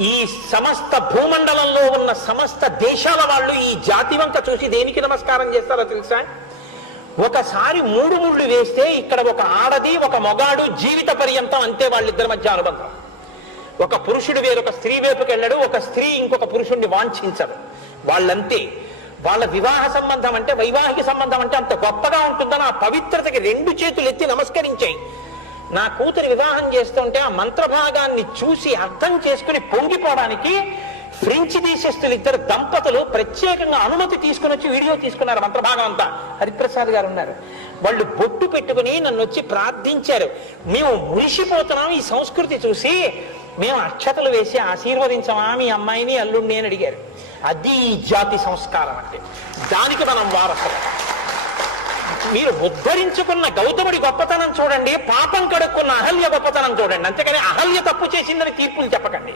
ఈ సమస్త భూమండలంలో ఉన్న సమస్త దేశాల వాళ్ళు ఈ జాతి వంక చూసి దేనికి నమస్కారం చేస్తారో తెలుసా? ఒకసారి మూడు ముళ్ళు వేస్తే ఇక్కడ ఒక ఆడది ఒక మొగాడు జీవిత పర్యంతం అంతే, వాళ్ళిద్దరి మధ్య అనుబంధం. ఒక పురుషుడు వేరొక స్త్రీ వైపుకి వెళ్ళడు, ఒక స్త్రీ ఇంకొక పురుషుడిని వాంఛించరు. వాళ్ళంతే. వాళ్ళ వివాహ సంబంధం అంటే, వైవాహిక సంబంధం అంటే అంత గొప్పగా ఉంటుందని ఆ పవిత్రతకి రెండు చేతులు ఎత్తి నమస్కరించాయి. నా కూతురు వివాహం చేస్తుంటే ఆ మంత్రభాగాన్ని చూసి అర్థం చేసుకుని పొంగిపోవడానికి ఫ్రెంచ్ దేశస్తులు ఇద్దరు దంపతులు ప్రత్యేకంగా అనుమతి తీసుకుని వచ్చి వీడియో తీసుకున్నారు. మంత్రభాగం అంతా హరిప్రసాద్ గారు ఉన్నారు. వాళ్ళు బొట్టు పెట్టుకుని నన్ను వచ్చి ప్రార్థించారు. మేము మురిసిపోతున్నాం ఈ సంస్కృతి చూసి, మేము అక్షతలు వేసి ఆశీర్వదించమా మీ అమ్మాయిని అల్లుడిని అని అడిగారు. అది ఈ జాతి సంస్కారం అంటే. దానికి మనం వారసులు. మీరు ఉద్ధరించుకున్న గౌతముడి గొప్పతనం చూడండి, పాపం కడుక్కున్న అహల్య గొప్పతనం చూడండి. అంతేకాని అహల్య తప్పు చేసిందని తీర్పులు చెప్పకండి.